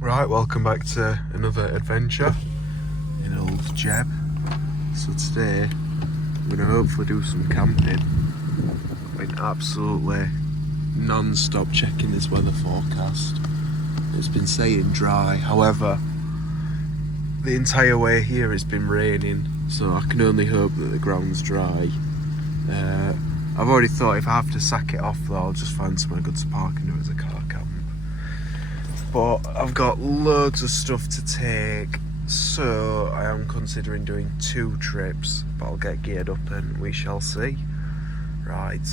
Right, welcome back to another adventure in Old Jeb. So today we're going to hopefully do some camping. I've been absolutely non-stop checking this weather forecast. It's been saying dry, however the entire way here it's been raining, so I can only hope that the ground's dry. I've already thought if I have to sack it off though, I'll just find somewhere good to park and do it as a car camp. But I've got loads of stuff to take, so I am considering doing 2 trips, but I'll get geared up and we shall see. Right.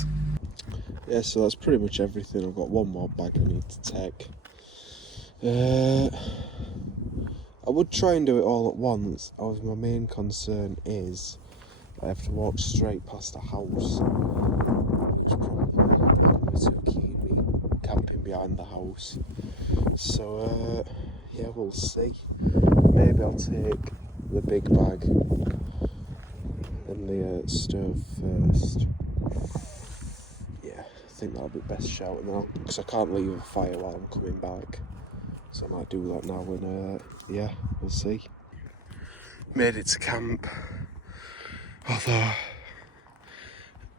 Yeah, so that's pretty much everything. I've got one more bag I need to take. I would try and do it all at once. My main concern is I have to walk straight past a house, which probably is too keen me camping behind the house. So yeah, we'll see. Maybe I'll take the big bag and the stove first. Yeah, I think that'll be best shout, and then because I can't leave a fire while I'm coming back, so I might do that now. And yeah, we'll see. Made it to camp, although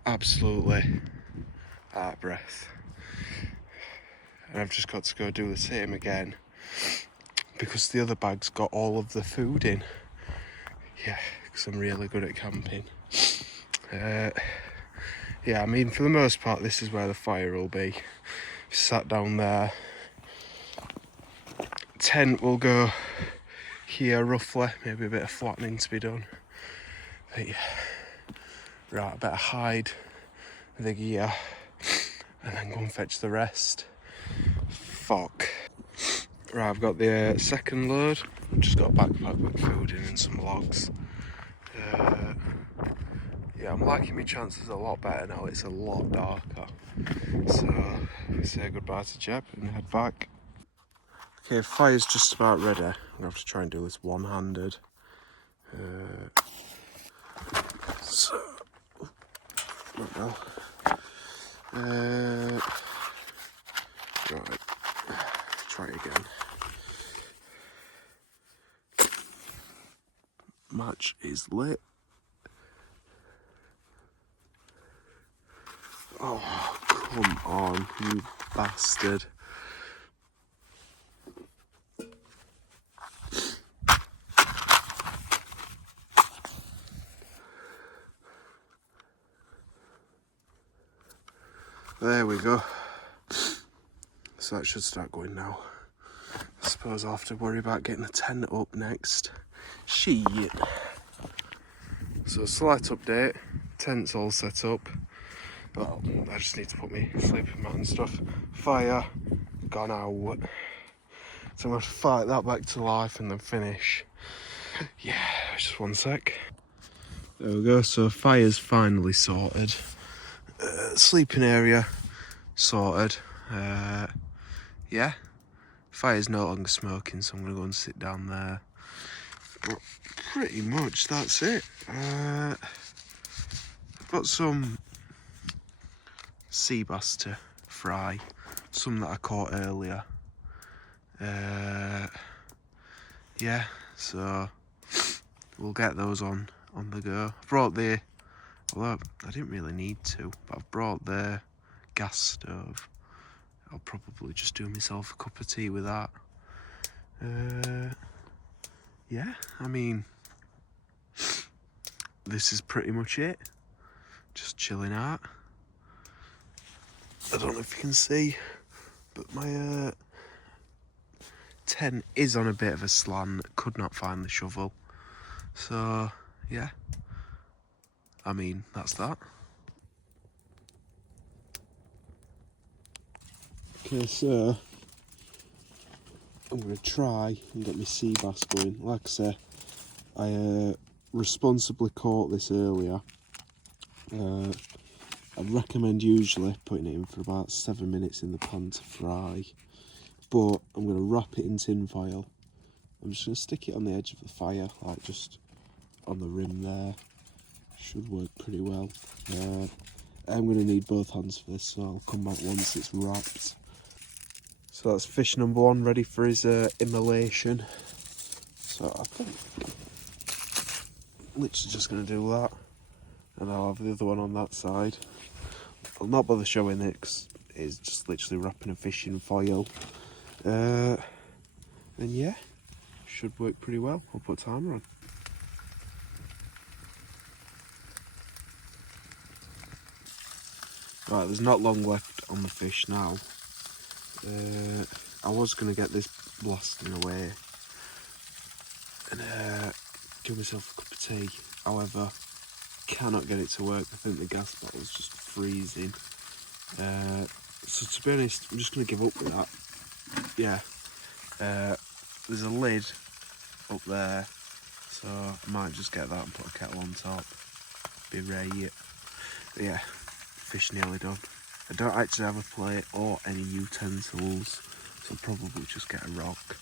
absolutely out of breath, and I've just got to go do the same again because the other bag's got all of the food in. Yeah, because I'm really good at camping. Yeah, I mean, for the most part, this is where the fire will be. Sat down there. Tent will go here roughly, maybe a bit of flattening to be done. But yeah, right, I better hide the gear and then go and fetch the rest. Fuck. Right, I've got the second load. I've just got a backpack with food in and some logs. Yeah, I'm liking my chances a lot better now. It's a lot darker. So, say goodbye to Jeb and head back. Okay, fire's just about ready. I'm gonna have to try and do this one-handed. So, not now. Right, try again. Match is lit. Oh, come on, you bastard. There we go. So that should start going now. I suppose I'll have to worry about getting the tent up next. Shit. So slight update. Tent's all set up. Well, I just need to put my sleeping mat and stuff. Fire gone out. So I'm going to fight that back to life and then finish. Yeah, just one sec. There we go, so fire's finally sorted. Sleeping area sorted. Yeah, fire's no longer smoking, so I'm going to go and sit down there. But pretty much that's it. I've got some sea bass to fry, some that I caught earlier. Yeah, so we'll get those on the go. I brought although I didn't really need to, but I've brought the gas stove. I'll probably just do myself a cup of tea with that. Yeah, I mean, this is pretty much it. Just chilling out. I don't know if you can see, but my tent is on a bit of a slant. Could not find the shovel. So, yeah. I mean, that's that. Okay, so I'm going to try and get my sea bass going. Like I say, I responsibly caught this earlier. I'd recommend usually putting it in for about 7 minutes in the pan to fry. But I'm going to wrap it in tin foil. I'm just going to stick it on the edge of the fire, like just on the rim there. Should work pretty well. I'm going to need both hands for this, so I'll come back once it's wrapped. So that's fish number 1 ready for his immolation. So I think literally just going to do that, and I'll have the other one on that side. I'll not bother showing it because it's just literally wrapping a fish in foil. And yeah, should work pretty well. I'll put a timer on. Right, there's not long left on the fish now. I was going to get this blasting away and give myself a cup of tea. However, cannot get it to work. I think the gas bottle's just freezing. So to be honest, I'm just going to give up with that. Yeah, there's a lid up there, so I might just get that and put a kettle on top. Be right. But yeah, fish nearly done. I don't actually have a plate or any utensils, so I'll probably just get a rock,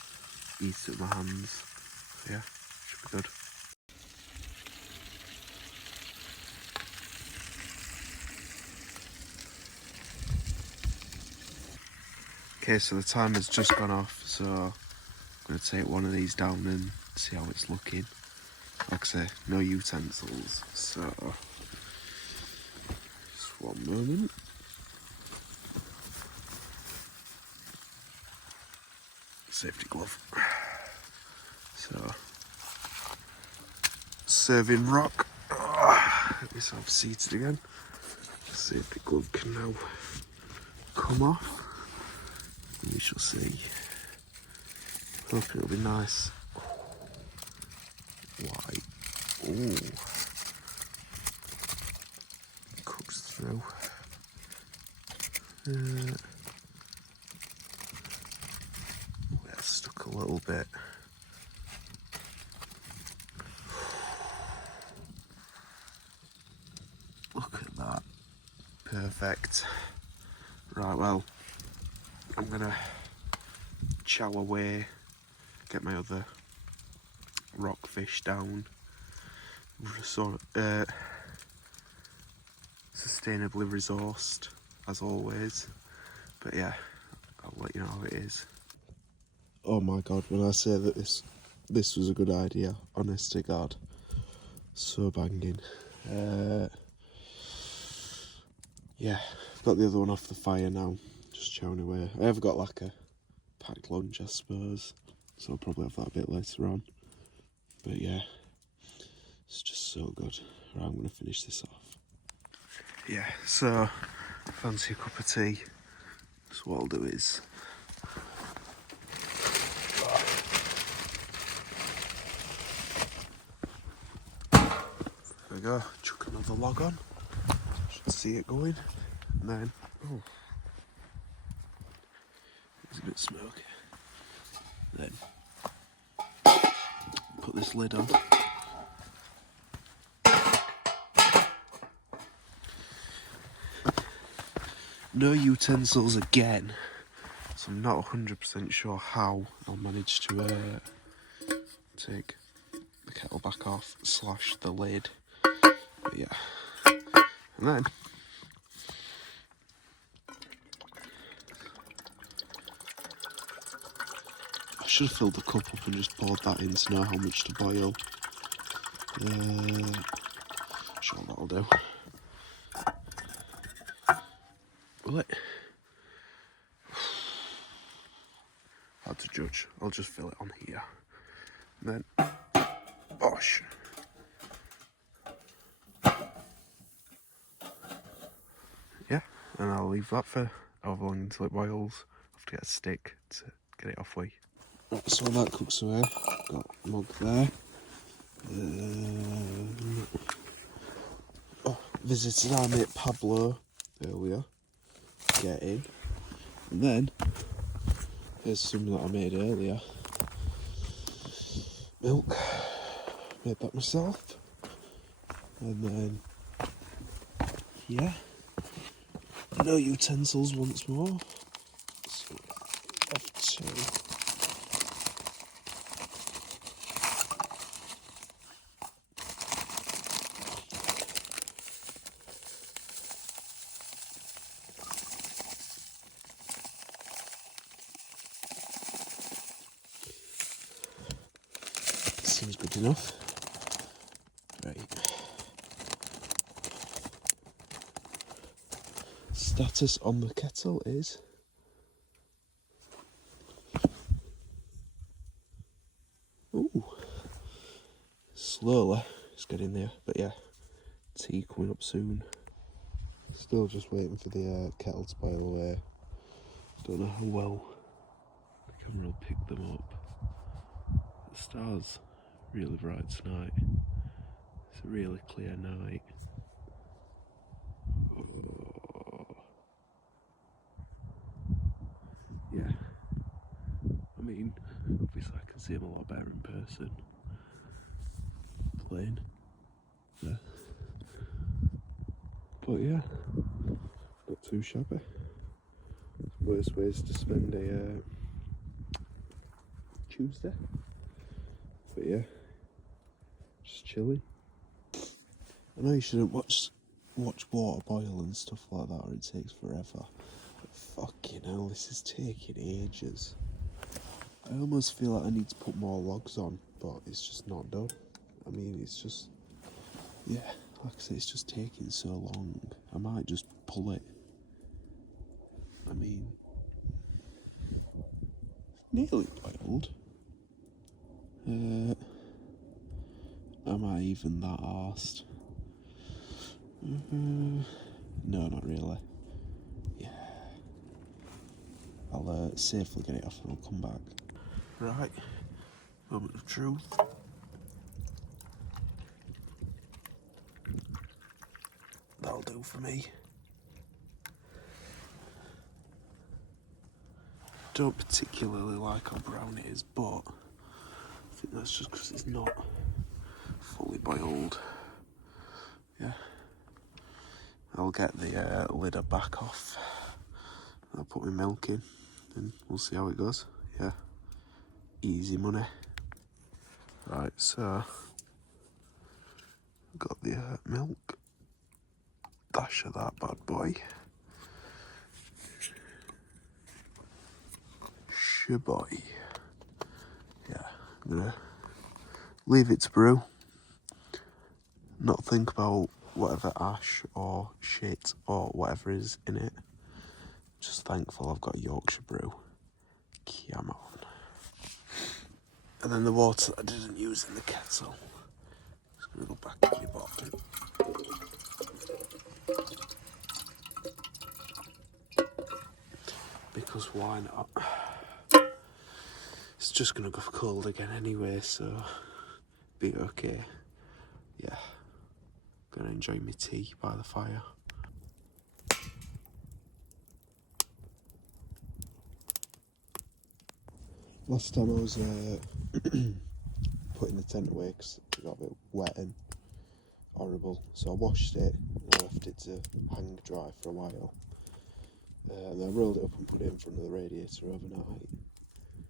eat it with my hands. So yeah, should be good. Okay, so the timer's just gone off, so I'm going to take one of these down and see how it's looking. Like I say, no utensils, so just one moment. Safety glove. So, serving rock. Let myself seated again. Safety glove can now come off. We shall see. Hoping it'll be nice. White. Ooh. Cooks through. It's stuck a little bit. Look at that. Perfect. Right, well, I'm gonna chow away, get my other rockfish down, sustainably resourced as always. But yeah, I'll let you know how it is. Oh my god, when I say that this was a good idea, honest to God, so banging. Yeah, got the other one off the fire now, just chowing away. I have got like a packed lunch, I suppose, so I'll probably have that a bit later on. But yeah, it's just so good. Right, I'm going to finish this off. Yeah, so fancy a cup of tea. So what I'll do is there we go, chuck another log on. Should see it going. And then, oh, it's a bit smoky. Then put this lid on. No utensils again, so I'm not 100% sure how I'll manage to take the kettle back off, slash the lid. But yeah, and then I should have filled the cup up and just poured that in to know how much to boil. Sure, that'll do. Will it? Hard to judge. I'll just fill it on here. And then, bosh. Yeah, and I'll leave that for however long until it boils. I have to get a stick to get it off with. Right, so that cooks away. Got a mug there. Visited our mate Pablo earlier. Get in. And then, here's some that I made earlier. Milk. Made that myself. And then, yeah. No utensils once more. So, off to... seems good enough. Right. Status on the kettle is slowly it's getting there, but yeah, tea coming up soon. Still just waiting for the kettle to boil away. Don't know how well the camera will pick them up. The stars really bright tonight. It's a really clear night. Oh. Yeah, I mean, obviously I can see him a lot better in person. Plain. Yeah. But yeah, not too shabby. Worst ways to spend a Tuesday. But yeah, just chilling. I know you shouldn't watch water boil and stuff like that, or it takes forever. But fucking hell, this is taking ages. I almost feel like I need to put more logs on, but it's just not done. I mean, it's just, yeah, like I say, it's just taking so long. I might just pull it. I mean, nearly boiled. Am I even that arsed? No, not really. Yeah. I'll safely get it off and I'll come back. Right, moment of truth. That'll do for me. Don't particularly like how brown it is, but I think that's just because it's not fully boiled. Yeah. I'll get the lid back off. I'll put my milk in and we'll see how it goes. Yeah. Easy money. Right, so got the milk. Dash of that bad boy. Shaboy. Yeah, I'm gonna leave it to brew. Not think about whatever ash or shit or whatever is in it. Just thankful I've got a Yorkshire brew. Come on. And then the water that I didn't use in the kettle. Just gonna go back in your bottle. Because why not? It's just gonna go cold again anyway, so be okay. Yeah. Gonna enjoy my tea by the fire. Last time I was putting the tent away because it got a bit wet and horrible, so I washed it and I left it to hang dry for a while. And then I rolled it up and put it in front of the radiator overnight.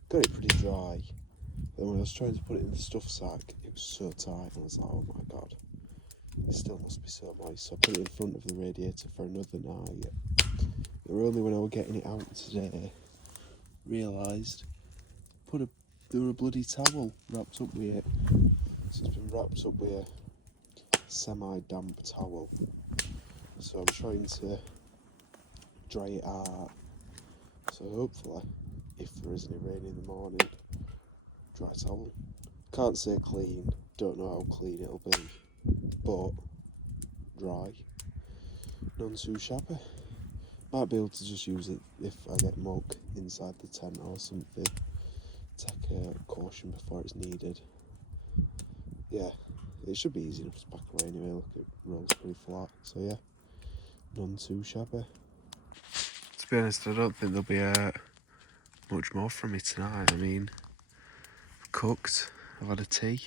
Got it pretty dry. Then when I was trying to put it in the stuff sack, it was so tight and I was like, oh my god, it still must be so moist. So I put it in front of the radiator for another night. It was only when I was getting it out today, realised there were a bloody towel wrapped up with it. So it's been wrapped up with a semi-damp towel. So I'm trying to dry it out. So hopefully, if there is any rain in the morning, dry towel. Can't say clean, don't know how clean it'll be, but dry. None too shabby. Might be able to just use it if I get mug inside the tent or something. Take a caution before it's needed. Yeah, it should be easy enough to pack away anyway. Look, it rolls pretty flat, so yeah, none too shabby. To be honest, I don't think there'll be much more from me tonight. I mean, I've cooked, I've had a tea.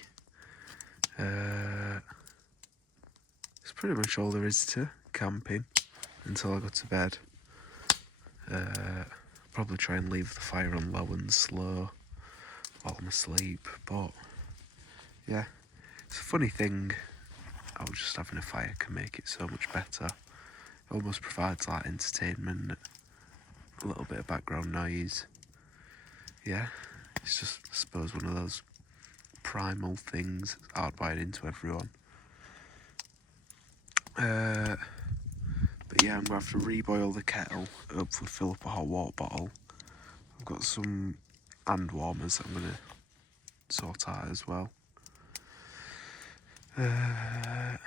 It's pretty much all there is to camping until I go to bed. Probably try and leave the fire on low and slow while I'm asleep, but yeah, it's a funny thing how just having a fire can make it so much better. It almost provides like entertainment, a little bit of background noise. Yeah, it's just, I suppose, one of those primal things hardwired into everyone. But yeah, I'm going to have to reboil the kettle, hopefully fill up a hot water bottle. I've got some hand warmers that I'm going to sort out as well. And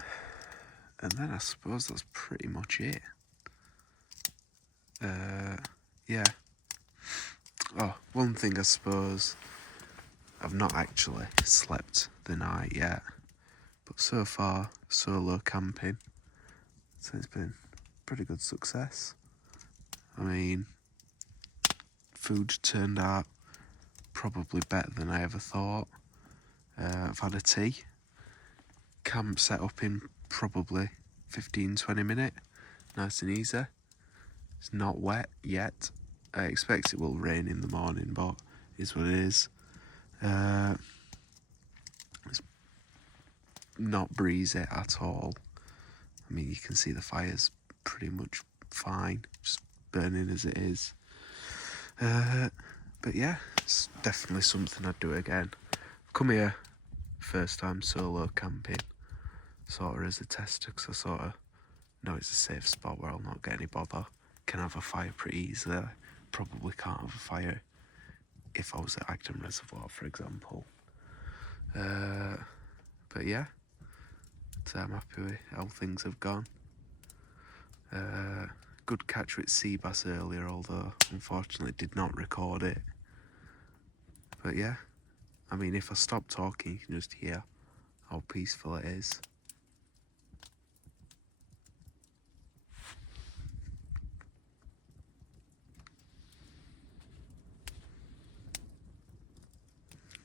then I suppose that's pretty much it. Yeah. Oh, one thing I suppose, I've not actually slept the night yet, but so far, solo camping, so it's been pretty good success. I mean, food turned out probably better than I ever thought. I've had a tea. Camp set up in probably 15-20 minutes. Nice and easy. It's not wet yet. I expect it will rain in the morning, but it is what it is. It's not breezy at all. I mean, you can see the fire's pretty much fine, just burning as it is. But yeah, it's definitely something I'd do again. I've come here first time solo camping, sort of as a tester, because I sort of know it's a safe spot where I'll not get any bother. Can have a fire pretty easily. Probably can't have a fire if I was at Agden Reservoir, for example. But yeah, so I'm happy with how things have gone. Good catch with sea bass earlier, although unfortunately did not record it. But yeah, I mean, if I stop talking, you can just hear how peaceful it is.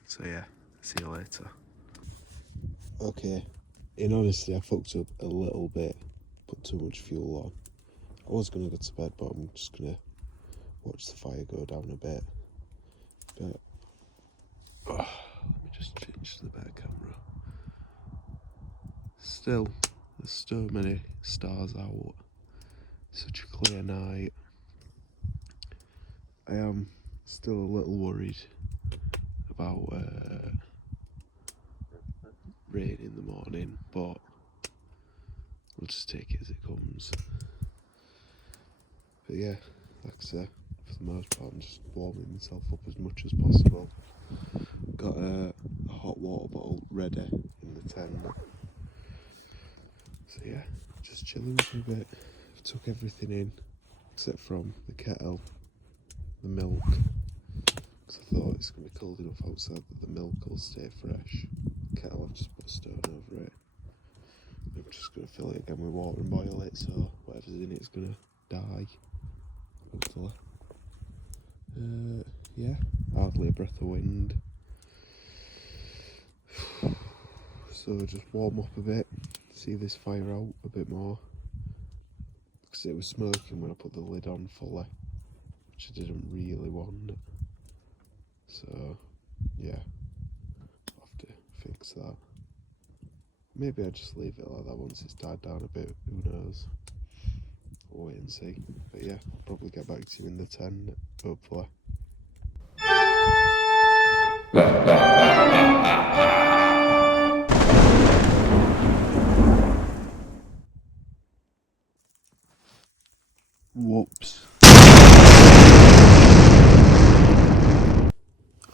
So yeah, see you later. Okay, in honesty, I fucked up a little bit, put too much fuel on. I was going to go to bed, but I'm just going to watch the fire go down a bit. But let me just change to the better camera. Still, there's so many stars out. Such a clear night. I am still a little worried about rain in the morning, but we'll just take it as it comes. But yeah, like I say, for the most part, I'm just warming myself up as much as possible. Got a hot water bottle ready in the tent. So yeah, just chilling for a bit. I took everything in, except from the kettle, the milk, because I thought it's going to be cold enough outside that the milk will stay fresh. The kettle, I've just put a stone over it. I'm just going to fill it again with water and boil it, so whatever's in it's going to die, hopefully. Yeah, hardly a breath of wind. So just warm up a bit, see this fire out a bit more, because it was smoking when I put the lid on fully, which I didn't really want. So yeah, I'll have to fix that. Maybe I'll just leave it like that once it's died down a bit, who knows. We'll wait and see. But yeah, I'll probably get back to you in the tent, hopefully. Whoops.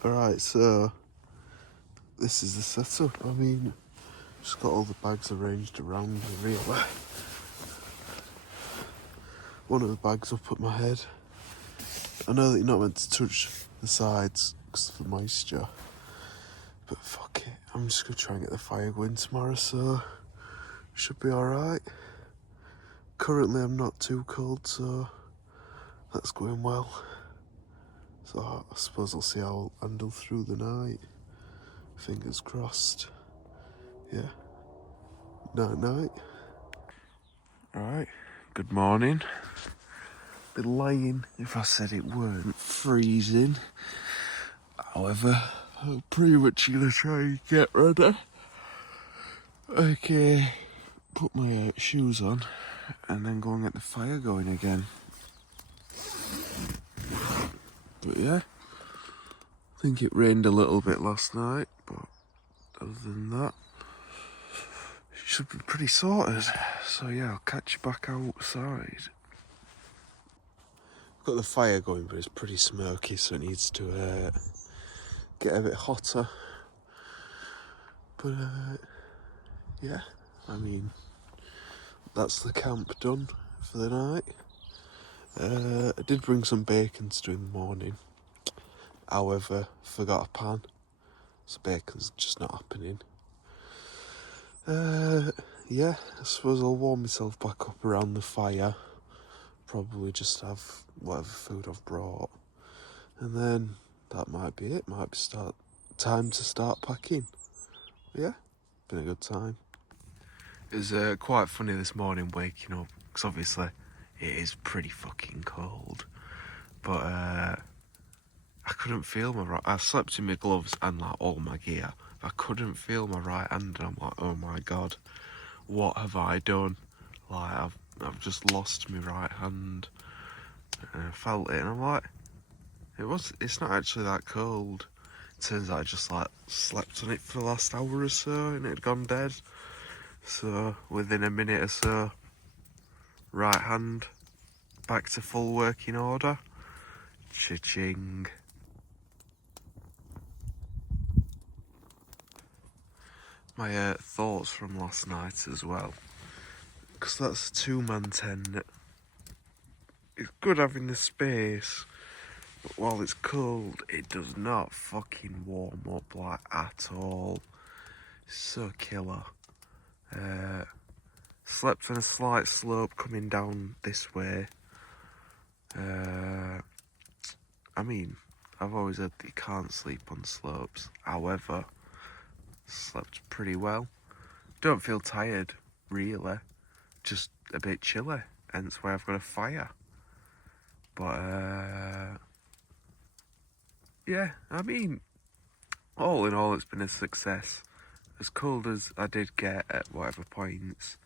Alright, so this is the setup. I mean, just got all the bags arranged around me, really. One of the bags up at my head. I know that you're not meant to touch the sides because of the moisture, but fuck it, I'm just going to try and get the fire going tomorrow, so should be alright. Currently I'm not too cold, so that's going well. So I suppose I'll see how I'll handle through the night. Fingers crossed. Yeah. Night night. Alright, good morning. Be lying if I said it weren't freezing. However, I'm pretty much gonna try and get ready. Okay, put my shoes on and then go and get the fire going again. But yeah, I think it rained a little bit last night, but other than that, it should be pretty sorted. So yeah, I'll catch you back outside. I've got the fire going, but it's pretty smoky, so it needs to get a bit hotter. But yeah, I mean, that's the camp done for the night. I did bring some bacon to do in the morning. However, forgot a pan, so bacon's just not happening. Yeah, I suppose I'll warm myself back up around the fire. Probably just have whatever food I've brought. And then that might be it. Might be time to start packing. Yeah, been a good time. It was quite funny this morning waking up, because obviously it is pretty fucking cold. But I couldn't feel my right. I slept in my gloves and like all my gear. I couldn't feel my right hand, and I'm like, oh my god, what have I done? Like I've just lost my right hand. And I felt it, and I'm like, it's not actually that cold. Turns out I just like slept on it for the last hour or so, and it had gone dead. So within a minute or so, right hand back to full working order. Cha-ching. My thoughts from last night as well, because that's a 2-man tent. It's good having the space, but while it's cold, it does not fucking warm up like at all. It's so killer. Slept on a slight slope coming down this way. I mean, I've always heard that you can't sleep on slopes. However, slept pretty well. Don't feel tired, really. Just a bit chilly, hence why I've got a fire. But, yeah, I mean, all in all, it's been a success. As cold as I did get at whatever points,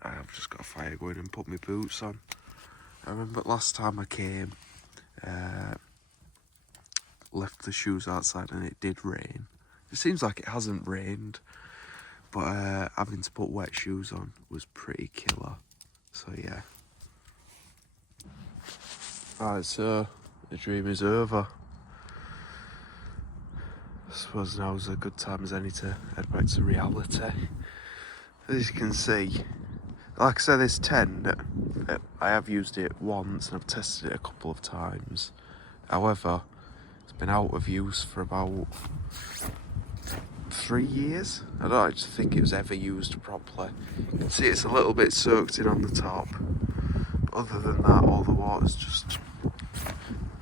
I've just got a fire going and put my boots on. I remember last time I came, left the shoes outside and it did rain. It seems like it hasn't rained, but having to put wet shoes on was pretty killer. So yeah. Alright, so the dream is over. I suppose now's a good time as any to head back to reality. As you can see, like I said, this tent, I have used it once and I've tested it a couple of times. However, it's been out of use for about 3 years. I don't actually think it was ever used properly. You can see it's a little bit soaked in on the top. But other than that, all the water's just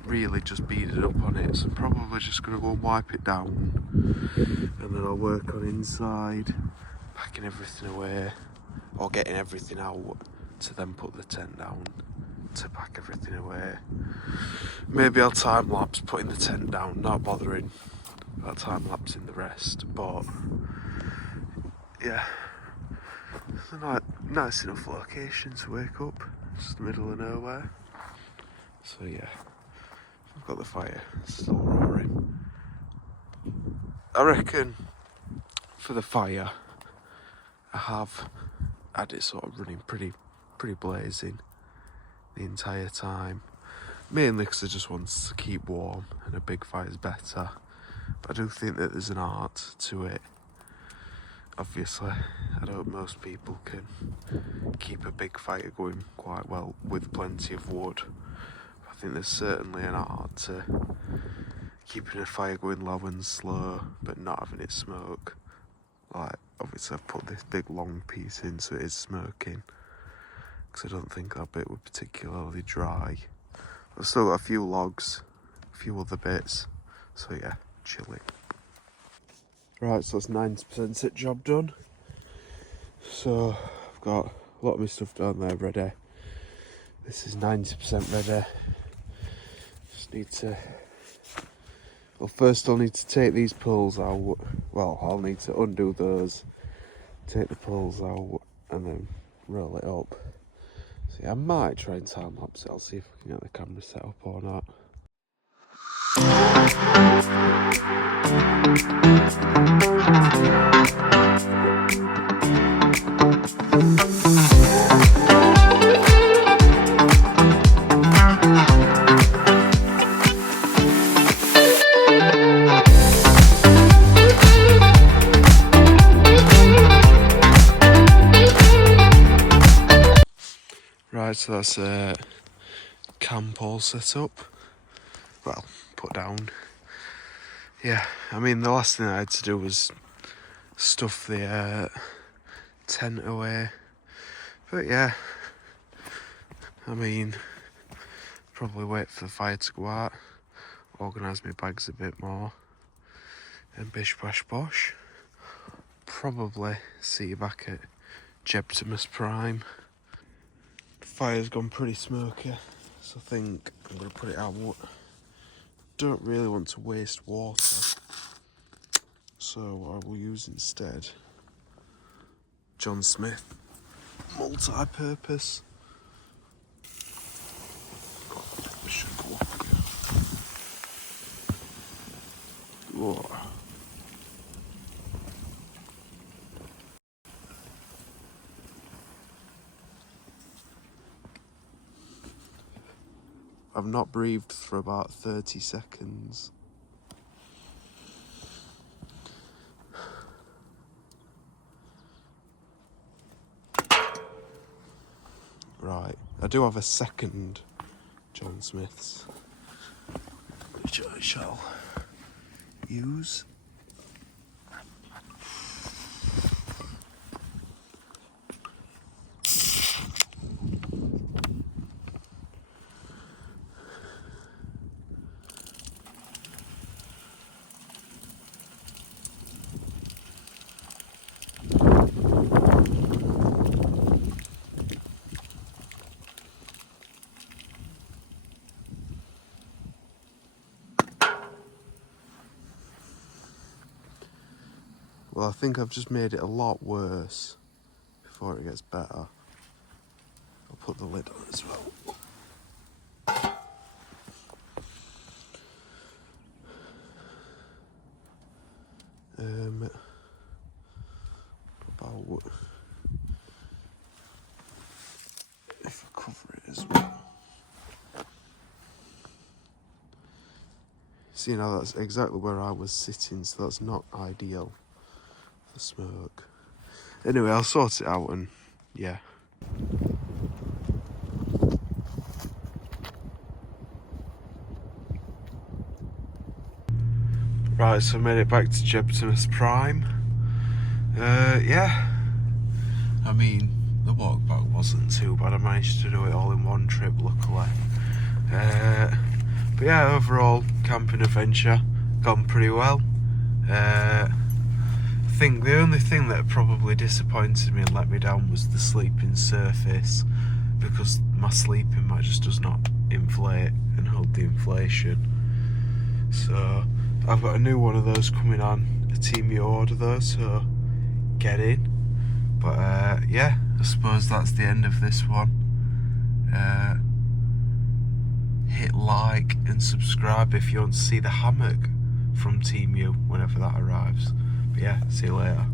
really just beaded up on it. So I'm probably just going to go and wipe it down. And then I'll work on inside, packing everything away, or getting everything out to then put the tent down to pack everything away. Maybe I'll time lapse putting the tent down, not bothering about time lapsing the rest. But yeah, it's a nice enough location to wake up, just the middle of nowhere. So yeah, I've got the fire still roaring. I reckon for the fire, I have had it sort of running pretty blazing the entire time. Mainly because I just want to keep warm, and a big fire's better. But I do think that there's an art to it. Obviously, I know most people can keep a big fire going quite well with plenty of wood. I think there's certainly an art to keeping a fire going low and slow, but not having it smoke. Like, obviously I've put this big long piece in so it is smoking, because I don't think that bit would particularly dry. I've still got a few logs, a few other bits, so yeah, chilly. Right, so that's 90% it job done. So I've got a lot of my stuff down there ready. This is 90% ready. Just need to, well, first I'll need to take these poles out. Well, I'll need to undo those, take the poles out, and then roll it up. So yeah, I might try and time lapse it. I'll see if I can get the camera set up or not. Right, so that's camp all set up. Well, put down. Yeah, I mean the last thing I had to do was stuff the tent away. But yeah, I mean, probably wait for the fire to go out, organise my bags a bit more, and bish bash bosh. Probably see you back at Jebtimus Prime. The fire's gone pretty smoky, so I think I'm going to put it out. Don't really want to waste water, so what I will use instead, John Smith multi-purpose. This should go up again. Whoa. I've not breathed for about 30 seconds. Right, I do have a second John Smith's, which I shall use. Well, I think I've just made it a lot worse before it gets better. I'll put the lid on as well. About if I cover it as well. See, now that's exactly where I was sitting, so that's not ideal for smoke. Anyway, I'll sort it out and yeah. Right, so I made it back to Jebtimus Prime. Yeah. I mean, the walk back wasn't too bad. I managed to do it all in one trip, luckily. But yeah, overall, camping adventure gone pretty well. I think the only thing that probably disappointed me and let me down was the sleeping surface, because my sleeping mat just does not inflate and hold the inflation. So I've got a new one of those coming on, a Team order though, so get in. But yeah, I suppose that's the end of this one. Hit like and subscribe if you want to see the hammock from Team U whenever that arrives. But yeah, see you later.